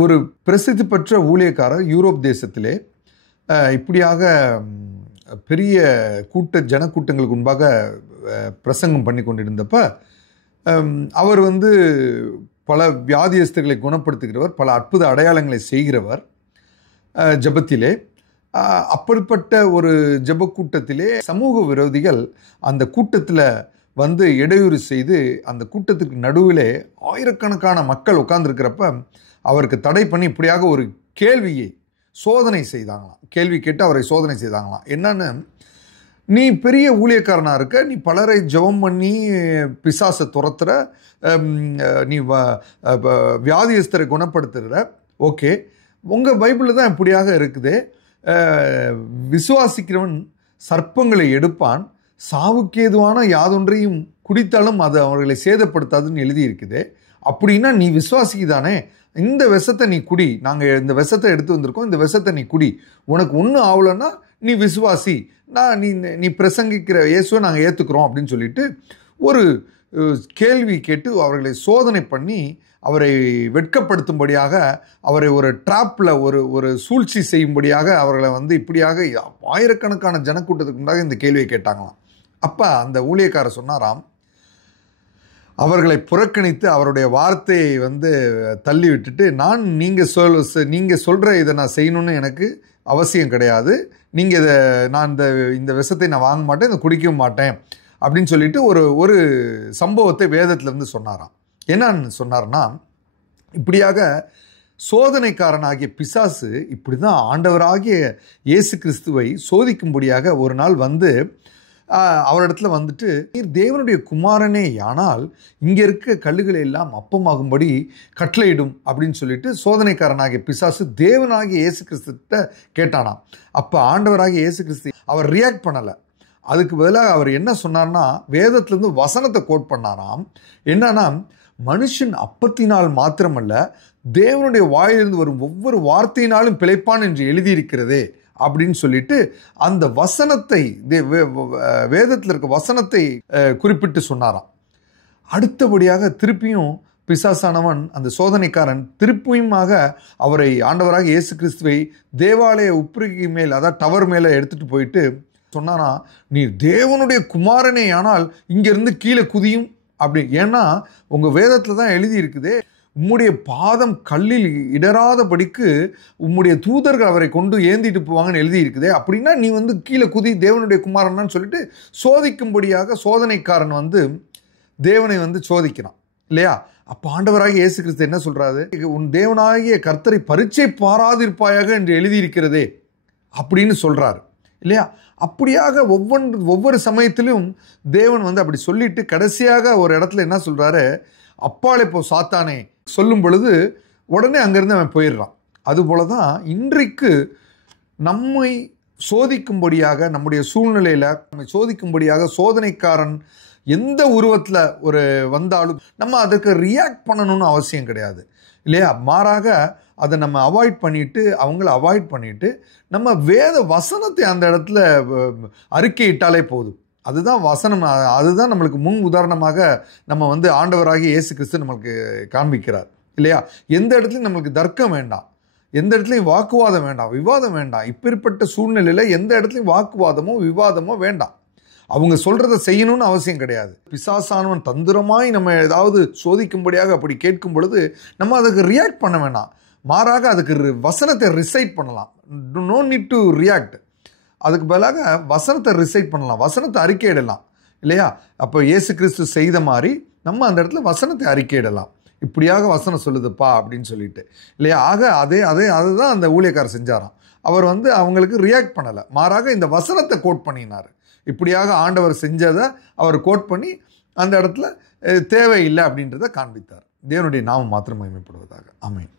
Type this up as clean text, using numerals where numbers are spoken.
ஒரு பிரசித்தி பெற்ற ஊழியக்காரர் யூரோப் தேசத்திலே இப்படியாக பெரிய ஜனக்கூட்டங்களுக்கு முன்பாக பிரசங்கம் பண்ணி கொண்டிருந்தப்ப அவர் பல வியாதியஸ்தர்களை குணப்படுத்துகிறவர், பல அற்புத அடையாளங்களை செய்கிறவர் ஜெபத்திலே. அப்படிப்பட்ட ஒரு ஜெப கூட்டத்திலே சமூக விரோதிகள் அந்த கூட்டத்தில் இடையூறு செய்து அந்த கூட்டத்துக்கு நடுவிலே ஆயிரக்கணக்கான மக்கள் உட்கார்ந்துருக்கிறப்ப அவருக்கு தடை பண்ணி இப்படியாக ஒரு சோதனை செய்தாங்களாம். கேள்வி கேட்டு அவரை சோதனை செய்தாங்களாம். என்னன்னு, நீ பெரிய ஊழியக்காரனாக இருக்க, நீ பலரை ஜெபம் பண்ணி பிசாசை துரத்துற, நீ வியாதியஸ்தரை குணப்படுத்துகிற, ஓகே, உங்கள் பைபிளில் தான் இப்படியாக இருக்குது, விசுவாசிக்கிறவன் சர்ப்பங்களை எடுப்பான், சாவுக்கேதுவான யாதொன்றையும் குடித்தாலும் அது அவர்களை சேதப்படுத்தாதுன்னு எழுதியிருக்குது. அப்படின்னா நீ விசுவாசிக்குதானே, இந்த விஷத்தை நீ குடி, நாங்கள் இந்த விஷத்தை எடுத்து வந்திருக்கோம், இந்த விஷத்தை நீ குடி, உனக்கு ஒன்றும் ஆகலைன்னா நீ விசுவாசி, நீ பிரசங்கிக்கிற இயேசுவை நாங்கள் ஏற்றுக்கிறோம் அப்படின்னு சொல்லிட்டு ஒரு கேள்வி கேட்டு அவர்களை சோதனை பண்ணி அவரை வெட்கப்படுத்தும்படியாக, அவரை ஒரு ட்ராப்பில் ஒரு சூழ்ச்சி செய்யும்படியாக அவர்களை இப்படியாக ஆயிரக்கணக்கான ஜனக்கூட்டத்துக்கு முன்னாக இந்த கேள்வியை கேட்டாங்களாம். அப்போ அந்த ஊழியக்காரர் சொன்னாராம், அவர்களை புறக்கணித்து அவருடைய வார்த்தையை தள்ளி விட்டுட்டு, நீங்கள் சொல்கிற இதை நான் செய்யணும்னு எனக்கு அவசியம் கிடையாது, நீங்கள் இந்த விஷத்தை நான் வாங்க மாட்டேன், இதை குடிக்கவும் மாட்டேன் அப்படின்னு சொல்லிட்டு ஒரு சம்பவத்தை வேதத்திலிருந்து சொன்னாராம். என்னன்னு சொன்னார்னா, இப்படியாக சோதனைக்காரனாகிய பிசாசு இப்படி தான் ஆண்டவராகிய இயேசு கிறிஸ்துவை சோதிக்கும்படியாக ஒரு நாள் அவரிடத்துல நீர் தேவனுடைய குமாரனே, ஆனால் இங்கே இருக்க கல்லுகளை எல்லாம் அப்பமாகும்படி கட்டளையிடும் அப்படின்னு சொல்லிட்டு சோதனைக்காரனாகிய பிசாசு தேவனாகிய இயேசு கிறிஸ்துட்ட கேட்டானாம். அப்போ ஆண்டவராகிய இயேசு கிறிஸ்து அவர் ரியாக்ட் பண்ணலை. அதுக்கு பதிலாக அவர் என்ன சொன்னார்னா, வேதத்திலேருந்து வசனத்தை கோட் பண்ணாராம். என்னன்னா, மனுஷன் அப்பத்தினால் மாத்திரமல்ல தேவனுடைய வாயிலிருந்து வரும் ஒவ்வொரு வார்த்தையினாலும் பிழைப்பான் என்று எழுதியிருக்கிறதே அப்படின்னு சொல்லிட்டு அந்த வசனத்தை, வேதத்தில் இருக்க வசனத்தை குறிப்பிட்டு சொன்னாராம். அடுத்தபடியாக திருப்பியும் பிசாசானவன், அந்த சோதனைக்காரன் திருப்பியுமாக அவரை, ஆண்டவராக இயேசு கிறிஸ்துவை தேவாலய உப்பரிகை மேல், அதாவது டவர் மேலே எடுத்துட்டு போயிட்டு சொன்னானா, நீ தேவனுடைய குமாரனே, ஆனால் இங்கிருந்து கீழே குதியும் அப்படி, ஏன்னா உங்கள் வேதத்தில் தான் எழுதி இருக்குதே, உம்முடைய பாதம் கல்லில் இடராதபடிக்கு உம்முடைய தூதர்கள் அவரை கொண்டு ஏந்திட்டு போவாங்கன்னு எழுதி இருக்குதே, அப்படின்னா நீ கீழே குதி, தேவனுடைய குமாரன்னு சொல்லிட்டு சோதிக்கும்படியாக சோதனைக்காரன் தேவனை சோதிக்கிறான் இல்லையா. அப்போ ஆண்டவராகிய இயேசு கிறிஸ்து என்ன சொல்றாரு, உன் தேவனாகிய கர்த்தரை பரீட்சை பாராதிருப்பாயாக என்று எழுதியிருக்கிறதே அப்படின்னு சொல்றாரு இல்லையா. அப்படியாக ஒவ்வொரு சமயத்திலும் தேவன் அப்படி சொல்லிட்டு கடைசியாக ஒரு இடத்துல என்ன சொல்றாரு, அப்பாலே போ சாத்தானே சொல்லும் பொழுது உடனே அங்கிருந்து அவன் போயிடுறான். அதுபோல தான் இன்றைக்கு நம்மை சோதிக்கும்படியாக, நம்முடைய சூழ்நிலையில் நம்மை சோதிக்கும்படியாக சோதனைக்காரன் எந்த உருவத்தில் வந்தாலும் நம்ம அதற்கு ரியாக்ட் பண்ணணும்னு அவசியம் கிடையாது இல்லையா. மாறாக அதை நம்ம அவங்கள அவாய்ட் பண்ணிட்டு நம்ம வேத வசனத்தை அந்த இடத்துல அறிக்கையிட்டாலே போதும். அதுதான் வசனம், அதுதான் நம்மளுக்கு முன் உதாரணமாக நம்ம ஆண்டவராகிய இயேசு கிறிஸ்து நம்மளுக்கு காண்பிக்கிறார் இல்லையா. எந்த இடத்துலையும் நம்மளுக்கு தர்க்கம் வேண்டாம், எந்த இடத்துலையும் வாக்குவாதம் வேண்டாம், விவாதம் வேண்டாம். இப்படிப்பட்ட சூழ்நிலையில் எந்த இடத்துலையும் வாக்குவாதமோ விவாதமோ வேண்டாம். அவங்க சொல்றதை செய்யணும்னு அவசியம் கிடையாது. பிசாசானவன் தந்திரமாய் நம்ம ஏதாவது சோதிக்கும்படியாக அப்படி கேட்கும் பொழுது நம்ம அதுக்கு ரியாக்ட் பண்ண வேண்டாம். மாறாக அதுக்கு வசனத்தை ரிசைட் பண்ணலாம். No need to react. அதுக்கு பதிலாக வசனத்தை ரிசைட் பண்ணலாம், வசனத்தை அறிக்கையிடலாம் இல்லையா. அப்போ இயேசு கிறிஸ்து செய்த மாதிரி நம்ம அந்த இடத்துல வசனத்தை அறிக்கையிடலாம். இப்படியாக வசனம் சொல்லுதுப்பா அப்படின்னு சொல்லிட்டு இல்லையா. ஆக அதுதான் அந்த ஊழியக்காரர் செஞ்சாராம். அவர் அவங்களுக்கு ரியாக்ட் பண்ணலை, மாறாக இந்த வசனத்தை கோட் பண்ணினார். இப்படியாக ஆண்டவர் செஞ்சதை அவர் கோட் பண்ணி அந்த இடத்துல தேவையில்லை அப்படின்றத காண்பித்தார். தேவனுடைய நாமம் மாத்திரம் மகிமைப்படுவதாக. ஆமென்.